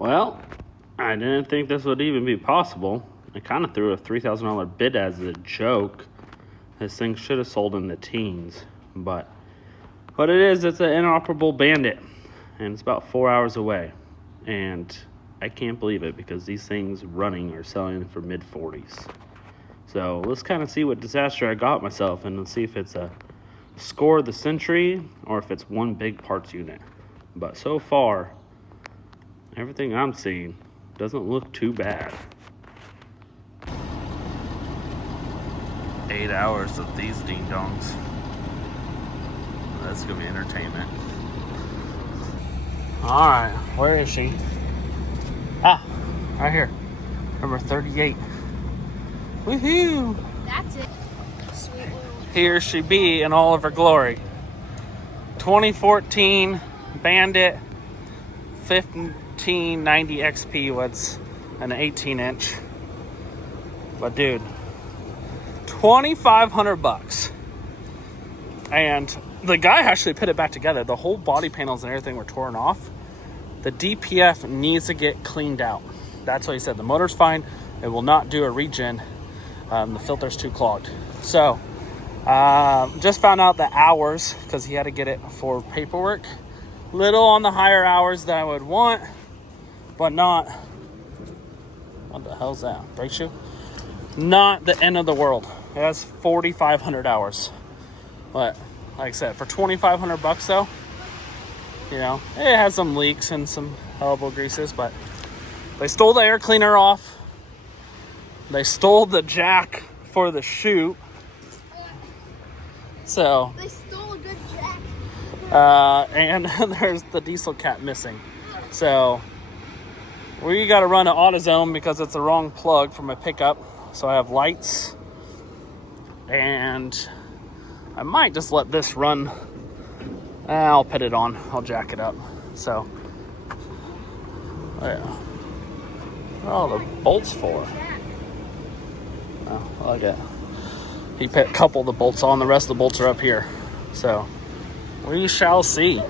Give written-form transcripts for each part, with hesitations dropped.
Well, I didn't think this would even be possible. I kind of threw a $3,000 bid as a joke. This thing should have sold in the teens. But what it is, it's an inoperable bandit. And it's about 4 hours away. And I can't believe it because these things running are selling for mid-40s. So let's kind of see what disaster I got myself. And let's see if it's a score of the century or if it's one big parts unit. But so far, everything I'm seeing doesn't look too bad. 8 hours of these ding-dongs. That's gonna be entertainment. Alright, where is she? Ah, right here. Number 38. Woohoo! That's it. Sweet little. Here she be in all of her glory. 2014 Bandit 1590 XP was an 18-inch. But dude, $2,500. And the guy actually put it back together. The whole body panels and everything were torn off. The DPF needs to get cleaned out. That's what he said. The motor's fine. It will not do a regen. The filter's too clogged. So, just found out the hours because he had to get it for paperwork. Little on the higher hours than I would want, but not. What the hell's that? Brake shoe? Not the end of the world. It has 4,500 hours. But like I said, for $2,500 though, you know, it has some leaks and some elbow greases, but they stole the air cleaner off. They stole the jack for the chute. So They stole a good jack. and there's the diesel cap missing. So we got to run an AutoZone because it's the wrong plug for my pickup. So I have lights, and I might just let this run. I'll put it on. I'll jack it up. So yeah. What are all the bolts for? Oh, look at. He put a couple of the bolts on. The rest of the bolts are up here. So we shall see. All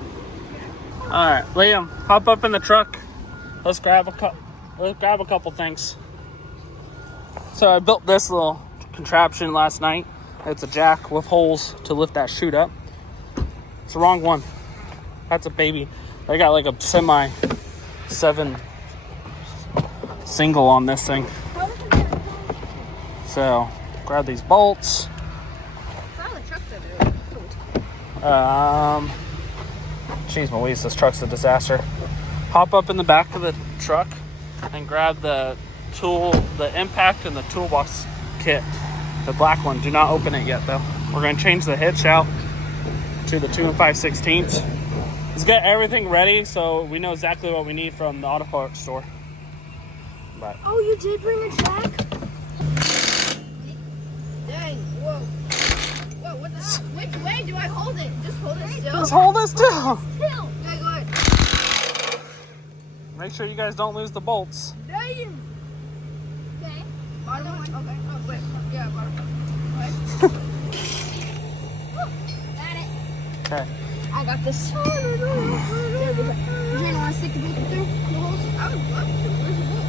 right, Liam, hop up in the truck. Let's grab a couple things. So I built this little contraption last night. It's a jack with holes to lift that chute up. It's the wrong one. That's a baby. I got like a semi 7 single on this thing. So grab these bolts. Jeez Louise, this truck's a disaster. Hop up in the back of the truck and grab the tool, the impact and the toolbox kit. The black one. Do not open it yet though. We're going to change the hitch out to the 2 5/16. Let's get everything ready so we know exactly what we need from the auto parts store. But Oh, you did bring a jack? Dang, whoa. Whoa, what the? Which way do I hold it? Just hold it still? just hold it still. Still. Okay, go ahead. Make sure you guys don't lose the bolts. Damn. Okay. Bottom one? Okay. Oh, wait. Yeah, bottom one. Got it. Okay. I got this. You're gonna want to stick the bolt through the holes? I would love to. Where's the bolt?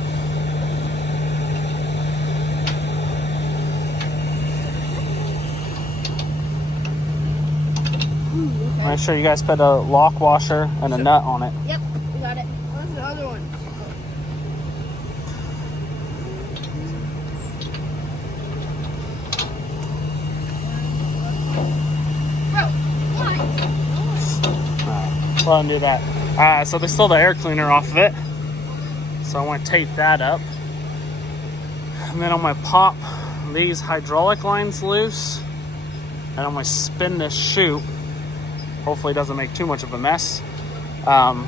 Okay. Make sure you guys put a lock washer and a nut on it. Yep, we got it. Where's the other one? Bro, what? Well, undo that. So they stole the air cleaner off of it. So I want to tape that up. And then I'm going to pop these hydraulic lines loose. And I'm going to spin this chute. Hopefully it doesn't make too much of a mess. And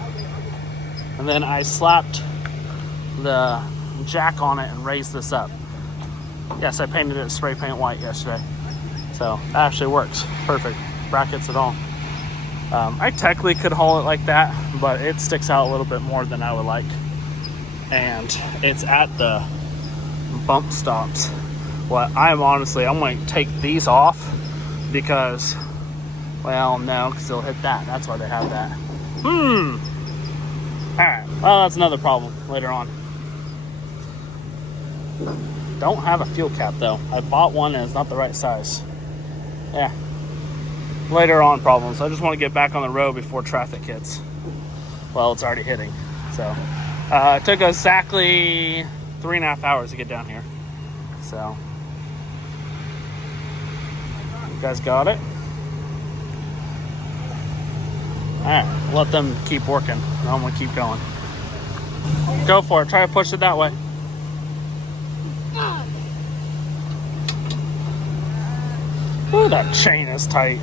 then I slapped the jack on it and raised this up. Yes, I painted it spray paint white yesterday. So that actually works. Perfect. Brackets and all. I technically could haul it like that, but it sticks out a little bit more than I would like. And it's at the bump stops. Well, I'm going to take these off because, well, no, because they'll hit that. That's why they have that. All right, Well, that's another problem later on. Don't have a fuel cap though. I bought one and it's not the right size. Yeah. Later on problems. I just want to get back on the road before traffic hits. Well, it's already hitting. So it took us exactly 3.5 hours to get down here. So you guys got it? Alright, let them keep working. I'm gonna keep going. Go for it. Try to push it that way. Ooh, that chain is tight.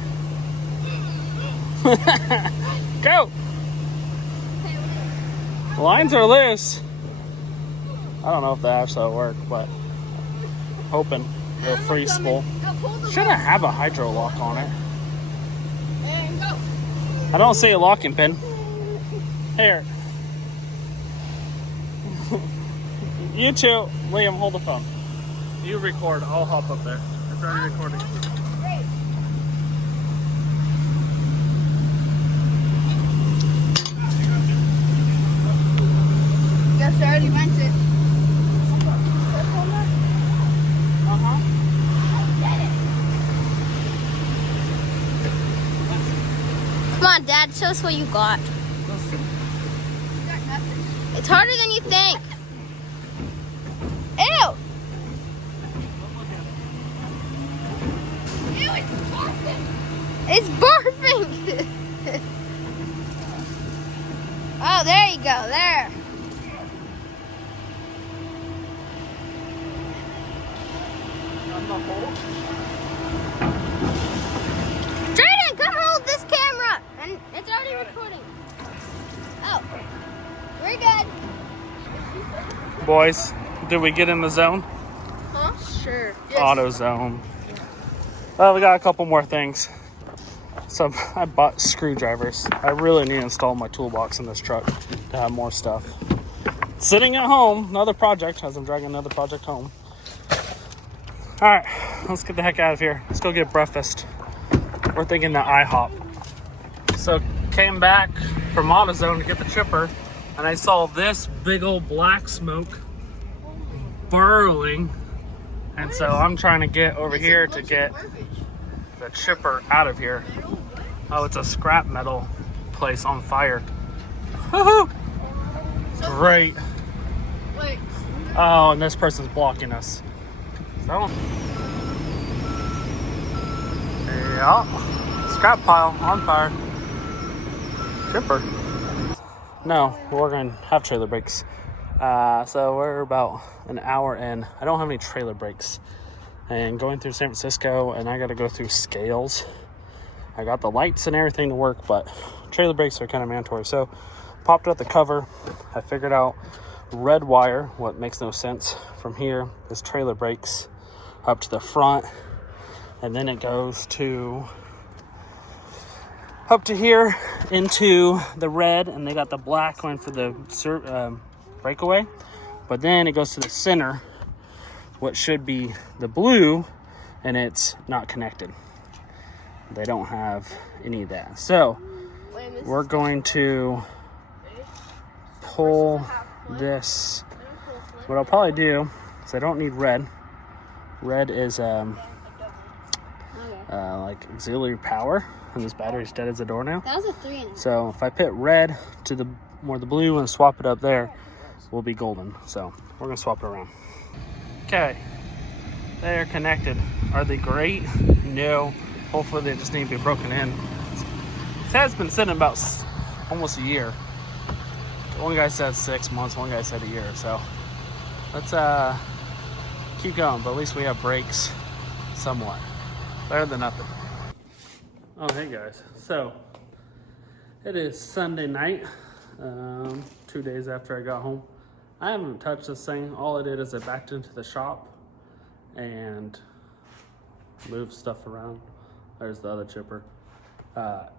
Go! Lines are loose. I don't know if that actually work, but hoping they'll free spool. Shouldn't have a hydro lock on it. And go. I don't see a locking pin. Here. You two, Liam, hold the phone. You record, I'll hop up there. It's already recording. Great. Guess I already went it. Come on, Dad, show us what you got. It's harder than you think. Ew! Ew, it's barfing. It's barfing! Oh, there you go, there. Drayden, come hold this camera! And it's already recording. Oh, we're good. Boys, did we get in the zone? Huh? Sure. Auto zone. Well, we got a couple more things. So I bought screwdrivers. I really need to install my toolbox in this truck to have more stuff. Sitting at home, another project, as I'm dragging another project home. All right, let's get the heck out of here. Let's go get breakfast. We're thinking the IHOP. So came back from AutoZone to get the chipper, and I saw this big old black smoke burrowing. And so I'm trying to get over here to get the chipper out of here. Oh, it's a scrap metal place on fire. Woohoo! Great. Wait. Oh, and this person's blocking us. So, yeah, scrap pile on fire. Chipper. No, we're gonna have trailer brakes. So we're about an hour in. I don't have any trailer brakes. And going through San Francisco, and I gotta go through scales. I got the lights and everything to work, but trailer brakes are kind of mandatory. So popped out the cover. I figured out red wire, what makes no sense. From here is trailer brakes up to the front, and then it goes to up to here into the red, and they got the black one for the breakaway. But then it goes to the center, what should be the blue, and it's not connected. They don't have any of that. So we're going to pull this. What I'll probably do is I don't need red. Red is like auxiliary power, and this battery's dead as a door now. That was a 3.5. So if I put red to the more the blue and swap it up there, we'll be golden. So we're gonna swap it around. Okay, they are connected. Are they great? No. Hopefully they just need to be broken in. This has been sitting about almost a year. One guy said 6 months, one guy said a year. So let's keep going, but at least we have brakes somewhat. Better than nothing. Oh, hey guys. So it is Sunday night, 2 days after I got home. I haven't touched this thing. All I did is I backed into the shop and moved stuff around. There's the other chipper.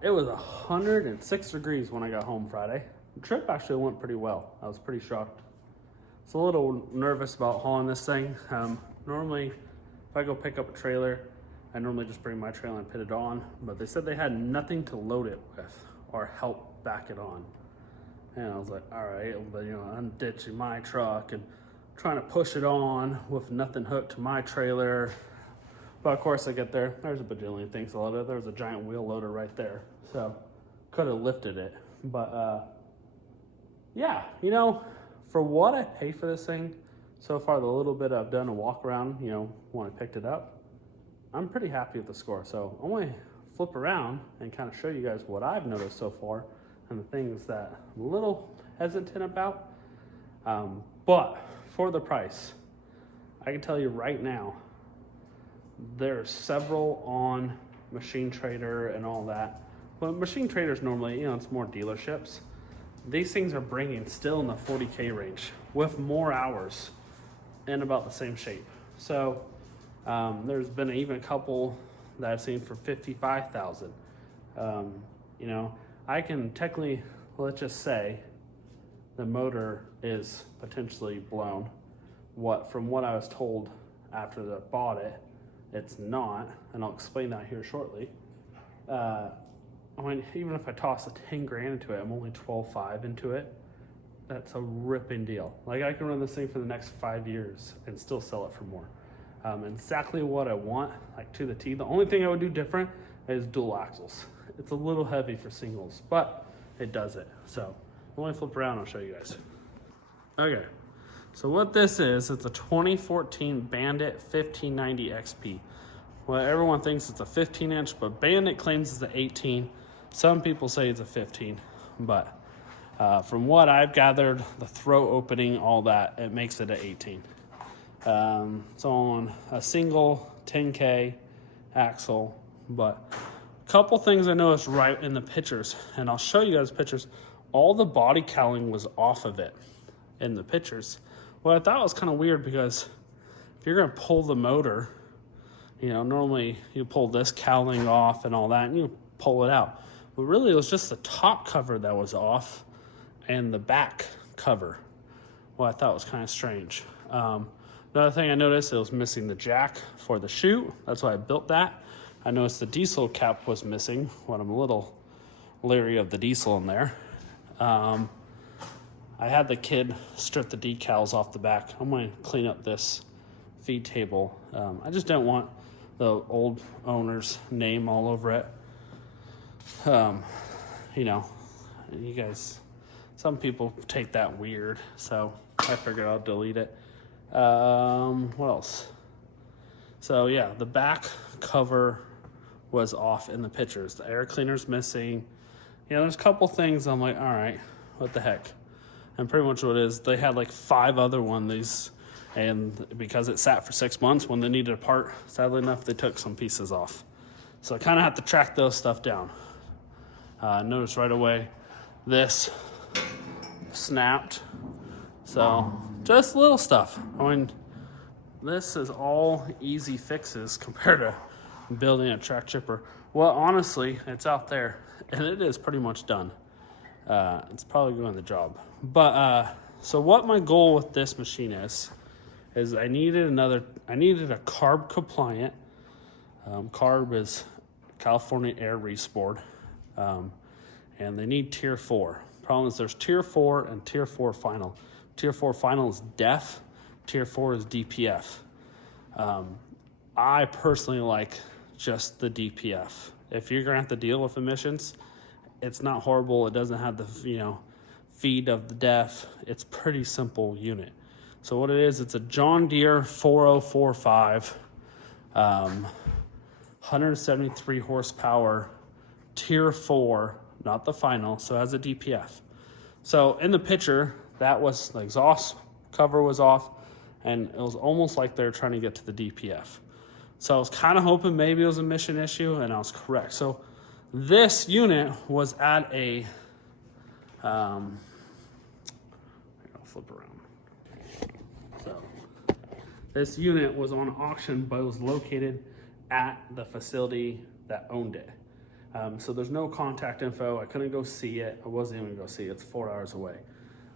It was 106 degrees when I got home Friday. The trip actually went pretty well. I was pretty shocked. It's a little nervous about hauling this thing. Normally, if I go pick up a trailer, I normally just bring my trailer and put it on, but they said they had nothing to load it with or help back it on. And I was like, all right, but I'm ditching my truck and trying to push it on with nothing hooked to my trailer. But of course I get there, there's a bajillion things loaded. There was a giant wheel loader right there. So could have lifted it. But yeah, for what I pay for this thing, so far the little bit I've done a walk around, when I picked it up, I'm pretty happy with the score. So I'm going to flip around and kind of show you guys what I've noticed so far and the things that I'm a little hesitant about. But for the price, I can tell you right now, there's several on Machine Trader and all that. But Machine Trader's normally, it's more dealerships. These things are bringing still in the 40K range with more hours and about the same shape. So there's been even a couple that I've seen for 55,000. I can technically, let's just say the motor is potentially blown. From what I was told after I bought it, it's not, and I'll explain that here shortly. Even if I toss a 10 grand into it, I'm only 12.5 into it. That's a ripping deal. Like, I can run this thing for the next 5 years and still sell it for more. Exactly what I want, like to the T. The only thing I would do different is dual axles. It's a little heavy for singles, but it does it. So let me flip around, I'll show you guys. Okay, so what this is, it's a 2014 Bandit 1590 XP. Well, everyone thinks it's a 15 inch, but Bandit claims it's an 18. Some people say it's a 15, but from what I've gathered, the throw opening, all that, it makes it an 18. It's on a single 10K axle, but a couple things I noticed right in the pictures, and I'll show you guys pictures. All the body cowling was off of it in the pictures. What I thought was kind of weird, because if you're going to pull the motor, normally you pull this cowling off and all that, and you pull it out. But really, it was just the top cover that was off and the back cover. Well, I thought was kind of strange. Another thing I noticed, it was missing the jack for the chute. That's why I built that. I noticed the diesel cap was missing. When I'm a little leery of the diesel in there. I had the kid strip the decals off the back. I'm going to clean up this feed table. I just don't want the old owner's name all over it. You guys, some people take that weird, so I figured I'll delete it. What else? So yeah, the back cover was off in the pictures. The air cleaner's missing. There's a couple things I'm like, all right, what the heck? And pretty much what it is, they had like 5 other one of these, and because it sat for 6 months, when they needed a part, sadly enough, they took some pieces off. So I kind of have to track those stuff down. Notice right away, this snapped. So just little stuff. This is all easy fixes compared to building a track chipper. Well, honestly, it's out there and it is pretty much done. It's probably doing the job. But so what my goal with this machine is I needed a carb compliant. Carb is California Air Resport, and they need tier 4. Problem is there's tier 4 and tier 4 final. Tier 4 final is DEF, tier 4 is DPF. I personally like just the DPF. If you're gonna have to deal with emissions, it's not horrible. It doesn't have the feed of the DEF. It's pretty simple unit. So what it is, it's a John Deere 4045, 173 horsepower, tier 4, not the final, so it has a DPF. So in the picture, that was the exhaust cover was off, and it was almost like they were trying to get to the DPF. So I was kind of hoping maybe it was a emission issue, and I was correct. So this unit was at a, I'll flip around. So this unit was on auction, but it was located at the facility that owned it. So there's no contact info. I couldn't go see it. I wasn't even gonna go see it. It's 4 hours away.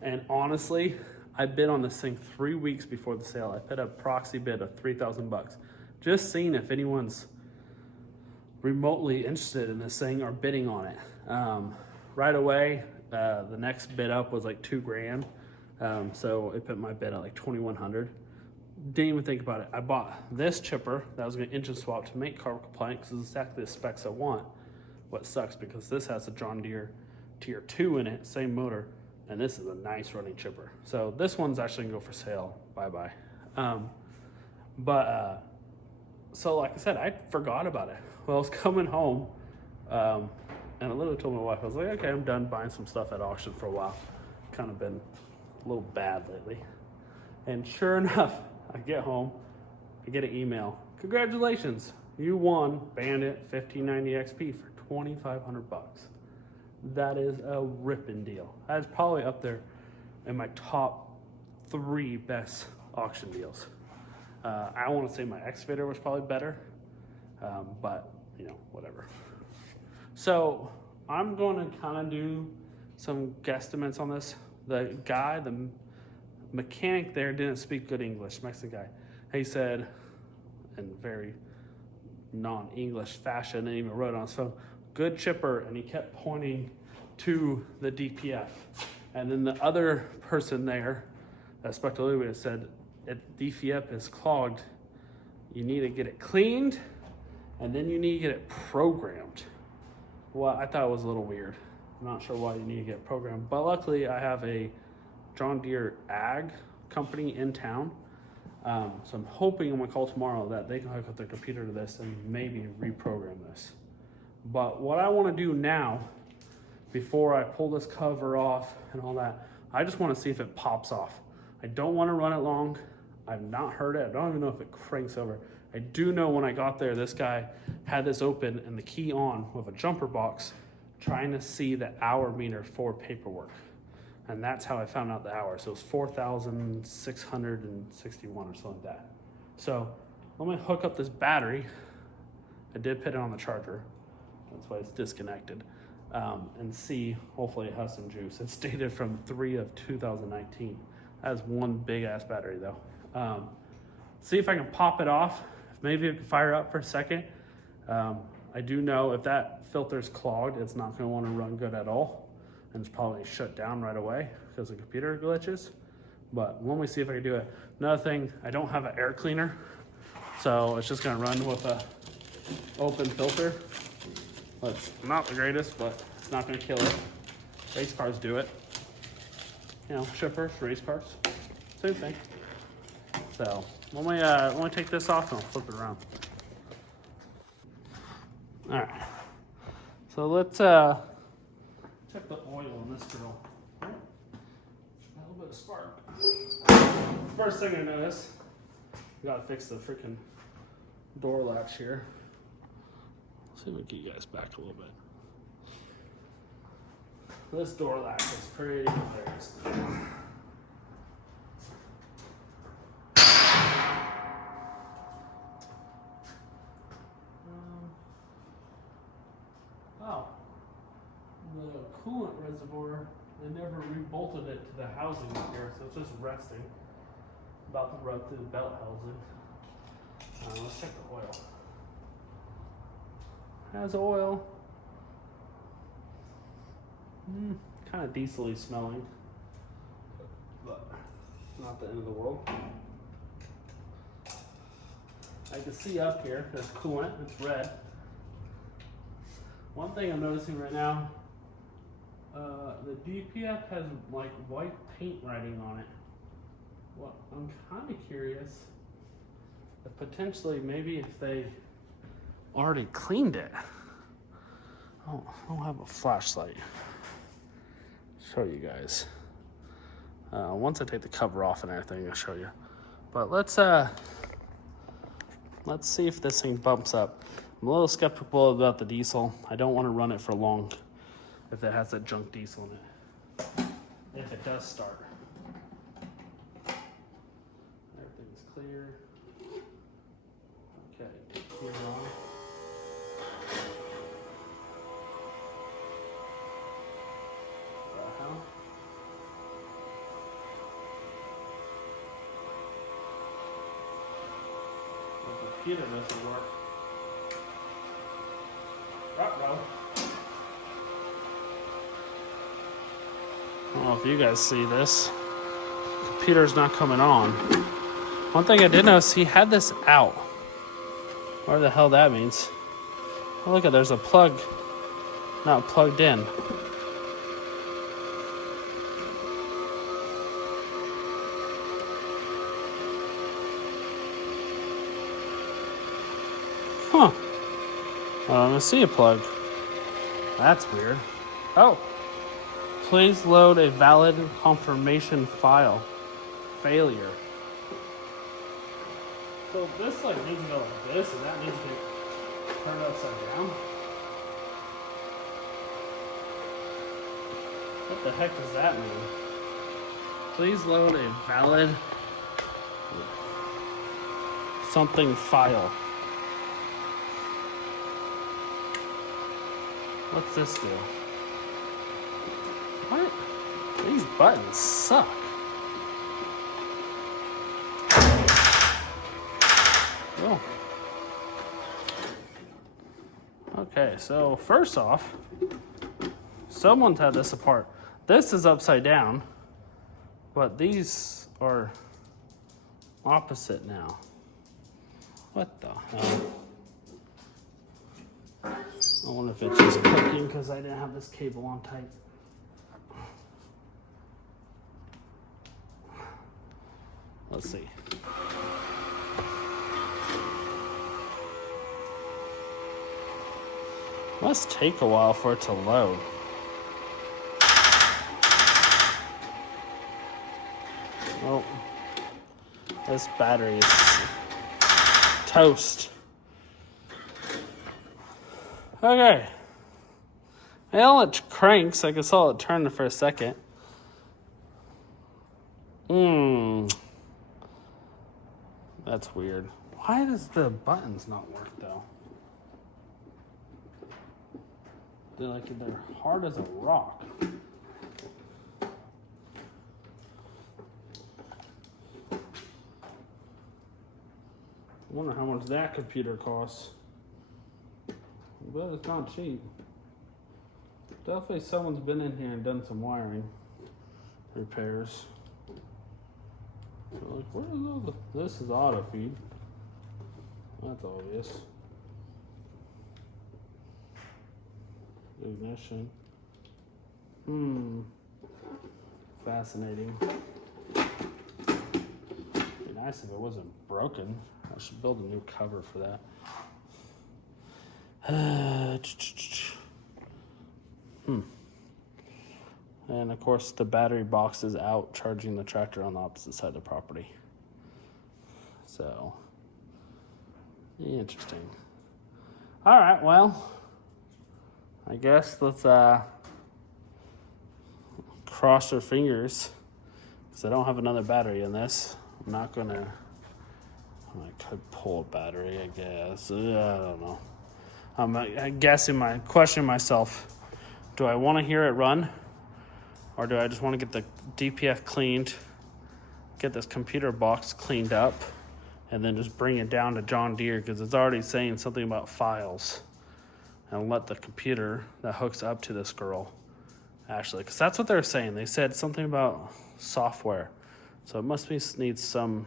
And honestly, I bid on this thing 3 weeks before the sale. I put a proxy bid of $3,000, just seeing if anyone's remotely interested in this thing or bidding on it. Right away, the next bid up was like $2,000. So it put my bid at like 2,100. Didn't even think about it. I bought this chipper that was going to engine swap to make carb compliant because it's exactly the specs I want. What sucks because this has a John Deere Tier 2 in it, same motor, and this is a nice running chipper. So this one's actually going to go for sale. Bye-bye. So like I said, I forgot about it. Well, I was coming home, and I literally told my wife, I was like, okay, I'm done buying some stuff at auction for a while. Kind of been a little bad lately. And sure enough, I get home, I get an email. Congratulations, you won Bandit 1590 XP for $2,500. That is a ripping deal. That's probably up there in my top 3 best auction deals. I want to say my excavator was probably better, but you know, whatever. So I'm going to kind of do some guesstimates on this. The guy, the mechanic there didn't speak good English, Mexican guy. He said, in very non-English fashion, and even wrote on his phone, good chipper, and he kept pointing to the DPF. And then the other person there, that spoke to Louis, said, DPF is clogged. You need to get it cleaned, and then you need to get it programmed. Well, I thought it was a little weird. I'm not sure why you need to get it programmed, but luckily I have a John Deere Ag company in town. So I'm hoping I'm gonna call tomorrow that they can hook up their computer to this and maybe reprogram this. But what I wanna do now, before I pull this cover off and all that, I just wanna see if it pops off. I don't wanna run it long. I've not heard it. I don't even know if it cranks over. I do know when I got there, this guy had this open and the key on with a jumper box, trying to see the hour meter for paperwork. And that's how I found out the hour. So it was 4,661 or something like that. So let me hook up this battery. I did put it on the charger. That's why it's disconnected. And see, hopefully it has some juice. It's dated from 3/2019. That is one big ass battery though. See if I can pop it off. Maybe it can fire up for a second. I do know if that filter's clogged, it's not gonna wanna run good at all. And it's probably shut down right away because the computer glitches. But let me see if I can do it. Another thing, I don't have an air cleaner. So it's just gonna run with a open filter. It's not the greatest, but it's not gonna kill it. Race cars do it. You know, shippers, race cars, same thing. So let me take this off and I'll flip it around. All right. So let's check the oil on this girl. A little bit of spark. First thing I noticed, we gotta fix the freaking door latch here. Let's see if we can get you guys back a little bit. This door latch is pretty embarrassing. Oh, the coolant reservoir, they never rebolted it to the housing here, so it's just resting. About to run through the belt housing. Let's check the oil. Has oil. Kind of diesel-y smelling, but not the end of the world. I can see up here, there's coolant, it's red. One thing I'm noticing right now, the DPF has like white paint writing on it. Well, I'm kind of curious if potentially maybe if they already cleaned it. Oh, I don't have a flashlight. Show you guys. Once I take the cover off and everything, I'll show you. But let's see if this thing bumps up. I'm a little skeptical about the diesel. I don't want to run it for long if it has that junk diesel in it. If it does start. Everything's clear. Okay, gear on. The hell? The computer doesn't work. Ruh-roh. know if you guys see this. Computer's not coming on. One thing I did notice, he had this out. Whatever the hell that means. Oh, look at, there's a plug not plugged in. Huh. I don't see a plug. That's weird. Oh. Please load a valid confirmation file. Failure. So this like needs to go like this, and that needs to get turned upside down. What the heck does that mean? Please load a valid something file. What's this do? What? These buttons suck. Oh. Okay, so first off, someone's had this apart. This is upside down, but these are opposite now. What the hell? I wonder if it's just clicking because I didn't have this cable on tight. Let's see. Must take a while for it to load. Oh, this battery is toast. Okay. Well, it cranks. I saw it turn for a second. That's weird. Why does the buttons not work though? They're hard as a rock. I wonder how much that computer costs. But it's not cheap. Definitely someone's been in here and done some wiring repairs. Like, where is all the... This is auto feed. That's obvious. Ignition. Fascinating. It'd be nice if it wasn't broken. I should build a new cover for that. And of course the battery box is out charging the tractor on the opposite side of the property. So, interesting. All right, well, I guess let's cross our fingers because I don't have another battery in this. I'm not gonna, I could pull a battery, I guess. I don't know. I'm guessing questioning myself, do I want to hear it run? Or do I just want to get the DPF cleaned, get this computer box cleaned up, and then just bring it down to John Deere because it's already saying something about files. And let the computer that hooks up to this girl, actually, because that's what they're saying. They said something about software. So it must be needs some,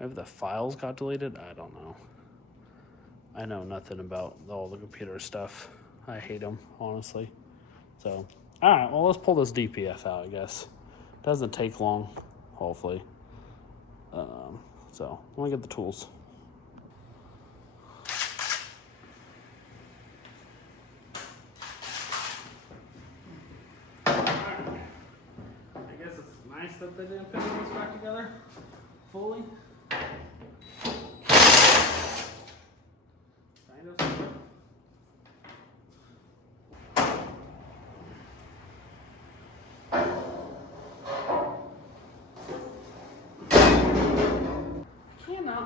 maybe the files got deleted? I don't know. I know nothing about all the computer stuff. I hate them, honestly. So, all right, well, let's pull this DPF out, I guess. Doesn't take long, hopefully. So, let me get the tools. I guess it's nice that they didn't put these back together fully. Kind of.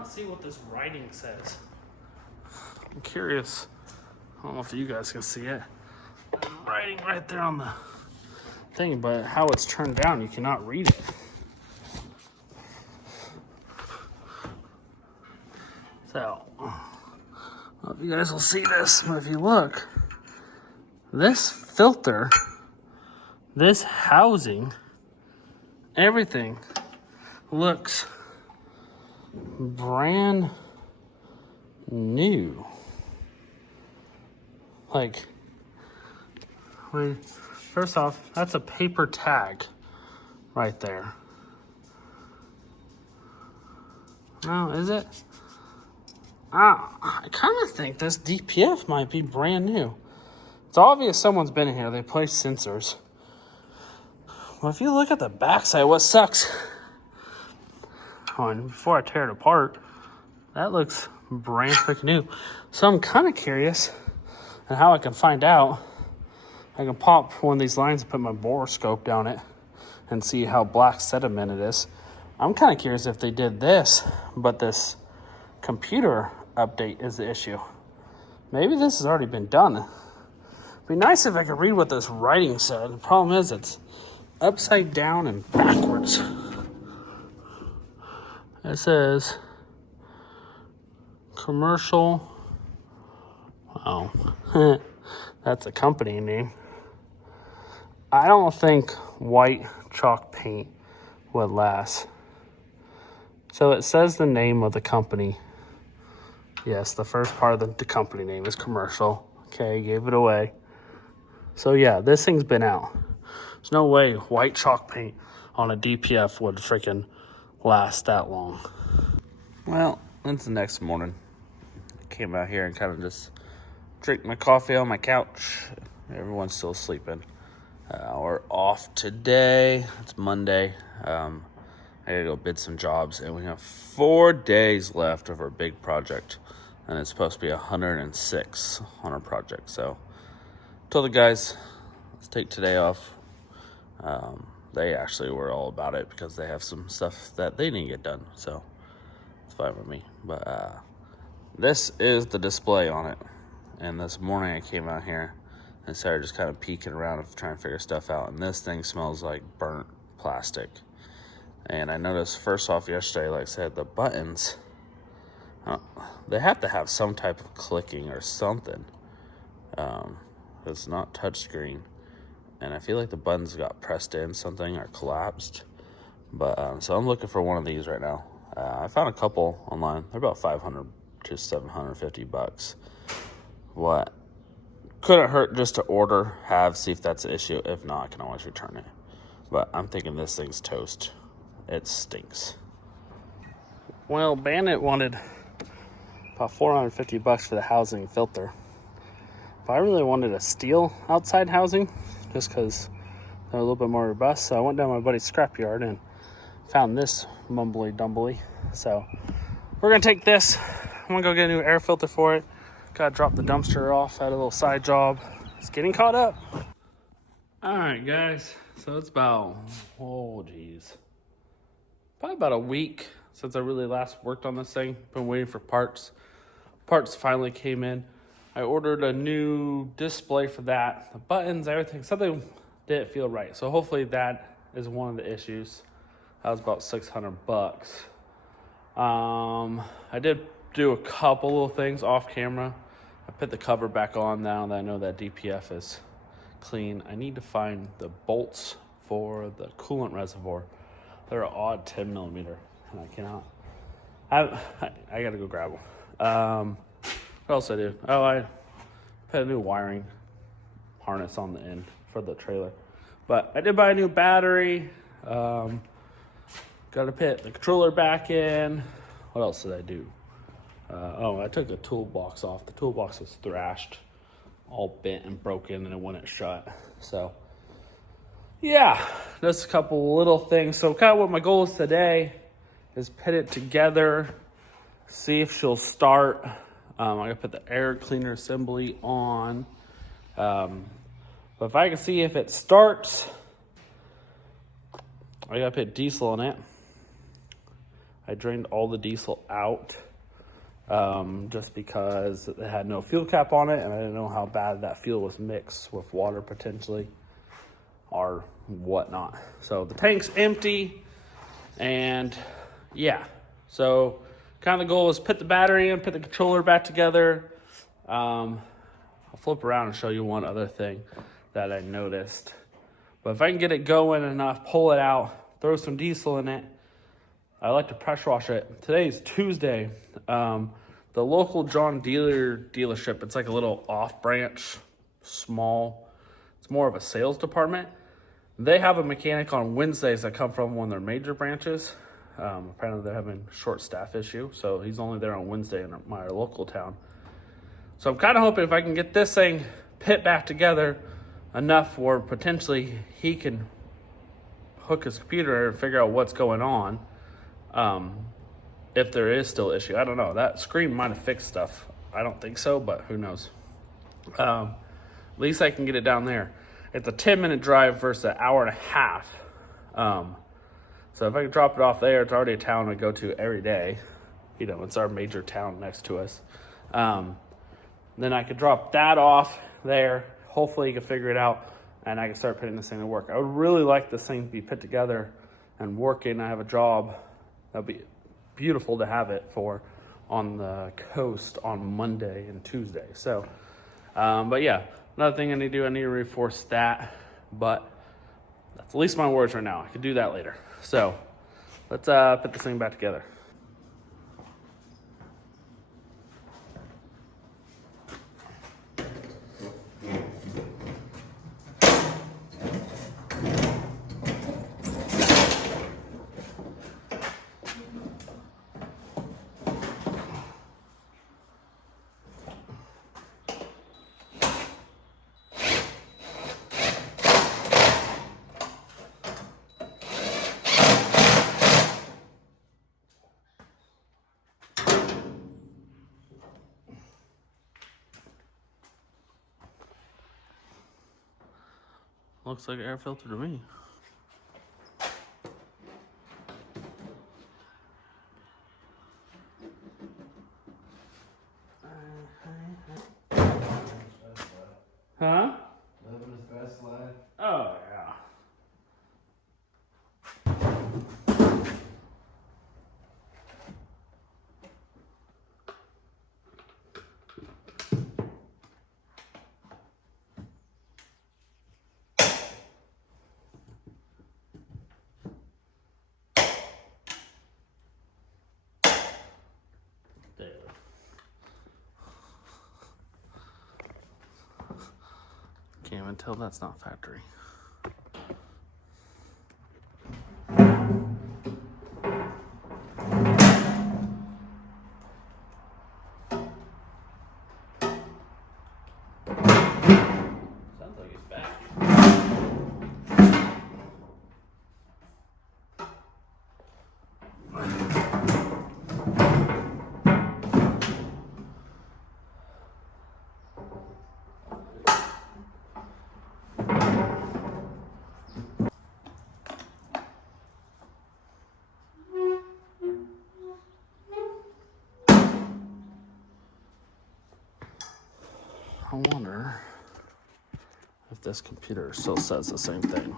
See what this writing says. I'm curious. I don't know if you guys can see it. There's writing right there on the thing, but how it's turned down, you cannot read it. So, I don't know if you guys will see this, but if you look, this filter This housing, everything looks brand new. Like, first off, that's a paper tag right there. No, is it? I kind of think this DPF might be brand new. It's obvious someone's been in here. They placed sensors. Well, if you look at the backside, what sucks, before I tear it apart, that looks brand freaking new. So I'm kind of curious on how I can find out. I can pop one of these lines and put my borescope down it and see how black sediment it is. I'm kind of curious if they did this, but this computer update is the issue. Maybe this has already been done. It'd be nice if I could read what this writing said. The problem is it's upside down and backwards. It says commercial. Wow. That's a company name. I don't think white chalk paint would last. So it says the name of the company. Yes, the first part of the company name is commercial. Okay, gave it away. So yeah, this thing's been out. There's no way white chalk paint on a DPF would freaking last that long. Well, it's the next morning. I came out here and kind of just drink my coffee on my couch. Everyone's still sleeping. We're off today. It's Monday. I gotta go bid some jobs, and we have 4 days left of our big project, and it's supposed to be 106 on our project. So told the guys, let's take today off. They actually were all about it because they have some stuff that they didn't get done, so it's fine with me. But this is the display on it, and this morning I came out here and started just kind of peeking around and trying to figure stuff out, and this thing smells like burnt plastic. And I noticed first off yesterday, like I said, the buttons, they have to have some type of clicking or something. It's not touchscreen, and I feel like the buttons got pressed in something or collapsed. But so I'm looking for one of these right now. I found a couple online. They're about $500 to $750. What couldn't hurt just to order, see if that's an issue. If not, I can always return it. But I'm thinking this thing's toast. It stinks. Well, Bandit wanted about $450 for the housing filter. But I really wanted a steel outside housing just because they're a little bit more robust. So I went down to my buddy's scrapyard and found this mumbly dumbly. So we're going to take this. I'm going to go get a new air filter for it. Got to drop the dumpster off at a little side job. It's getting caught up. All right, guys. So it's about, probably about a week since I really last worked on this thing. Been waiting for parts. Parts finally came in. I ordered a new display for that. The buttons, everything, something didn't feel right. So hopefully that is one of the issues. That was about $600. I did do a couple little things off camera. I put the cover back on now that I know that DPF is clean. I need to find the bolts for the coolant reservoir. They're an odd 10 millimeter, and I cannot. I gotta go grab them. What else I do? Oh, I put a new wiring harness on the end for the trailer. But I did buy a new battery. Got to put the controller back in. What else did I do? I took the toolbox off. The toolbox was thrashed, all bent and broken, and it wouldn't shut. So yeah, just a couple little things. So kind of what my goal is today is put it together, see if she'll start. I'm gonna put the air cleaner assembly on. But if I can see if it starts, I gotta put diesel in it. I drained all the diesel out just because it had no fuel cap on it, and I didn't know how bad that fuel was mixed with water potentially or whatnot. So the tank's empty, and yeah. So kind of the goal is put the battery in, put the controller back together. I'll flip around and show you one other thing that I noticed But if I can get it going enough, pull it out, throw some diesel in it, I like to pressure wash it. Today's Tuesday. The local John Deere dealership, it's like a little off branch, small. It's more of a sales department. They have a mechanic on Wednesdays that come from one of their major branches. Apparently they're having a short staff issue, so he's only there on Wednesday in my local town. So I'm kind of hoping if I can get this thing pit back together enough where potentially he can hook his computer and figure out what's going on. If there is still issue, I don't know. That screen might have fixed stuff. I don't think so, but who knows? At least I can get it down there. It's a 10-minute drive versus an hour and a half. So if I can drop it off there, it's already a town I go to every day. You know, it's our major town next to us. Then I could drop that off there. Hopefully you can figure it out, and I can start putting this thing to work. I would really like this thing to be put together and working. I have a job. That'd be beautiful to have it for on the coast on Monday and Tuesday. So, but yeah, another thing I need to do, I need to reinforce that, but that's at least my words right now. I could do that later. So let's put this thing back together. Looks like an air filter to me. Huh? Living his best life. Oh, yeah. There. Can't even tell that's not factory. Sounds like it's back. I wonder if this computer still says the same thing.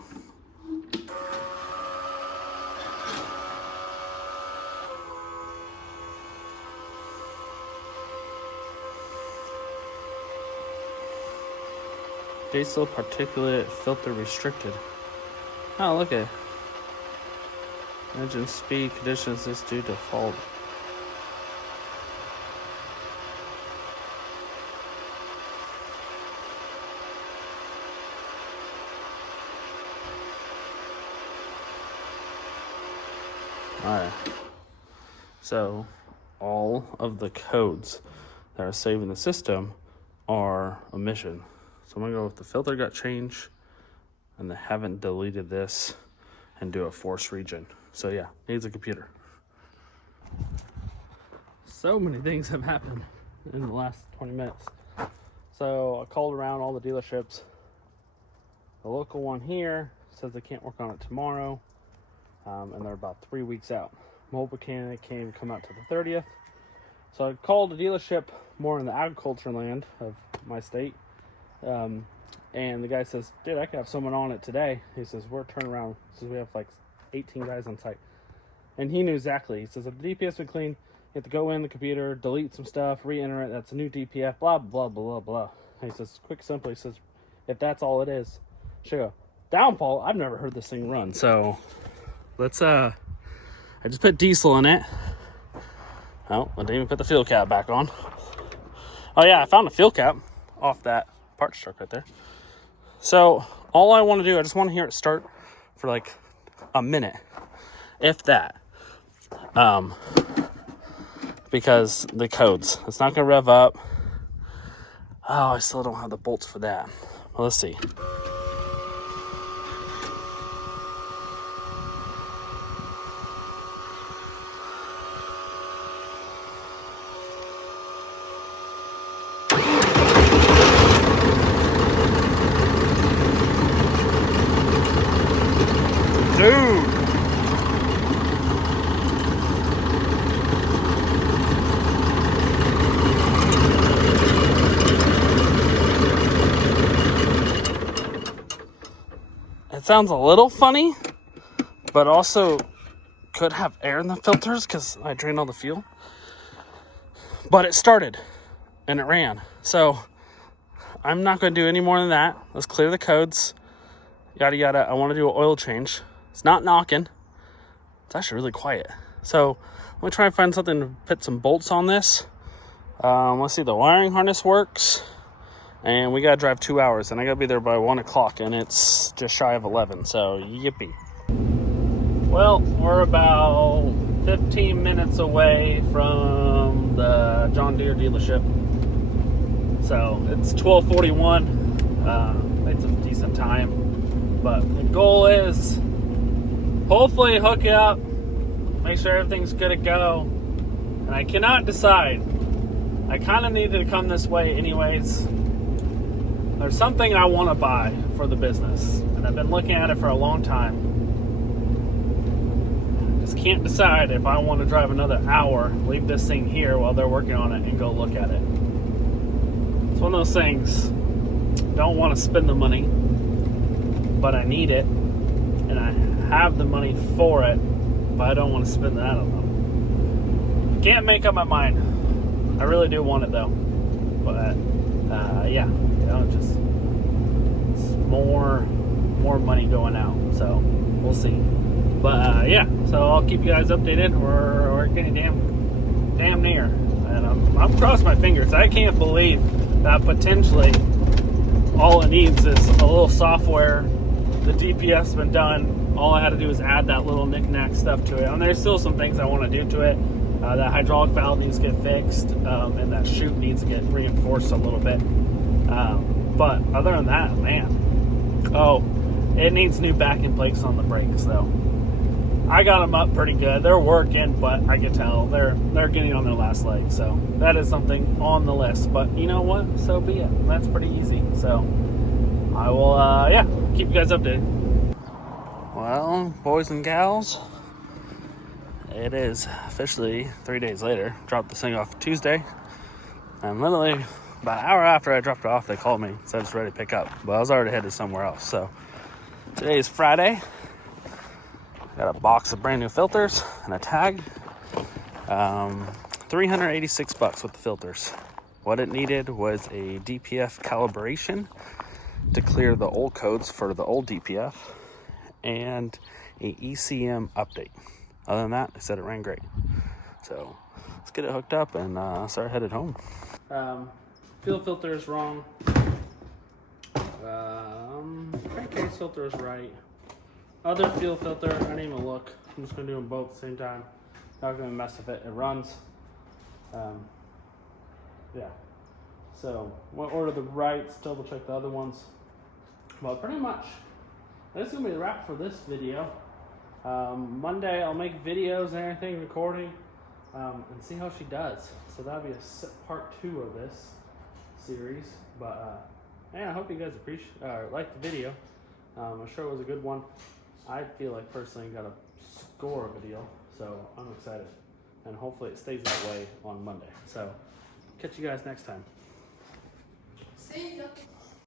Diesel particulate filter restricted. Oh, look at engine speed conditions is due to fault. Alright, so all of the codes that are saved in the system are omission. So I'm gonna go with the filter got changed and they haven't deleted this and do a force region. So yeah, needs a computer. So many things have happened in the last 20 minutes. So I called around all the dealerships. The local one here says they can't work on it tomorrow. And they're about 3 weeks out. Mobile mechanic come out to the 30th. So I called a dealership more in the agriculture land of my state. And the guy says, dude, I could have someone on it today. He says, we're turnaround. He says, we have like 18 guys on site. And he knew exactly. He says, if the DPS been clean, you have to go in the computer, delete some stuff, re-enter it. That's a new DPF, blah, blah, blah, blah, blah. And he says, quick, simple. He says, if that's all it is, she'll go, downfall, I've never heard this thing run. So let's I just put diesel in it. Oh, I didn't even put the fuel cap back on. Oh yeah, I found a fuel cap off that parts truck right there. So all I want to do, I just want to hear it start for like a minute, if that. Because the codes, it's not gonna rev up. Oh, I still don't have the bolts for that. Well, let's see. Dude. It sounds a little funny, but also could have air in the filters because I drained all the fuel. But it started and it ran. So I'm not going to do any more than that. Let's clear the codes. Yada yada. I want to do an oil change. It's not knocking. It's actually really quiet. So I'm going to try and find something to put some bolts on this. Let's see, the wiring harness works. And we got to drive 2 hours. And I got to be there by 1 o'clock. And it's just shy of 11. So yippee. Well, we're about 15 minutes away from the John Deere dealership. So it's 12:41. It's a decent time. But the goal is hopefully hook it up, make sure everything's good to go. And I cannot decide. I kind of needed to come this way anyways. There's something I want to buy for the business. And I've been looking at it for a long time. Just can't decide if I want to drive another hour, leave this thing here while they're working on it, and go look at it. It's one of those things. Don't want to spend the money, but I need it, and I have the money for it, but I don't want to spend that on them. Can't make up my mind. I really do want it though, but yeah, you know, just it's more money going out. So we'll see. But yeah, so I'll keep you guys updated. We're getting damn near, and I'm crossing my fingers. I can't believe that potentially all it needs is a little software. The DPF's been done. All I had to do is add that little knick-knack stuff to it. And there's still some things I want to do to it. That hydraulic valve needs to get fixed, and that chute needs to get reinforced a little bit. But other than that, man. Oh, it needs new backing plates on the brakes, though. I got them up pretty good. They're working, but I can tell they're getting on their last leg. So that is something on the list. But you know what? So be it. That's pretty easy. So I will, yeah, keep you guys updated. Well, boys and gals, it is officially 3 days later. Dropped this thing off Tuesday. And literally about an hour after I dropped it off, they called me. Said it's ready to pick up. But I was already headed somewhere else. So today is Friday. Got a box of brand new filters and a tag. $386 with the filters. What it needed was a DPF calibration to clear the old codes for the old DPF and a ECM update. Other than that, they said it ran great. So let's get it hooked up and start headed home. Fuel filter is wrong. Crankcase filter is right. Other fuel filter, I didn't even look. I'm just gonna do them both at the same time. Not gonna mess with it. It runs. Yeah. So we'll order the rights, double check the other ones. Well, pretty much that's gonna be the wrap for this video. Monday I'll make videos and everything, recording, and see how she does. So that'll be a part 2 of this series. But yeah, I hope you guys like the video. I'm sure it was a good one. I feel like personally got a score of a deal, so I'm excited. And hopefully it stays that way on Monday. So catch you guys next time. See ya.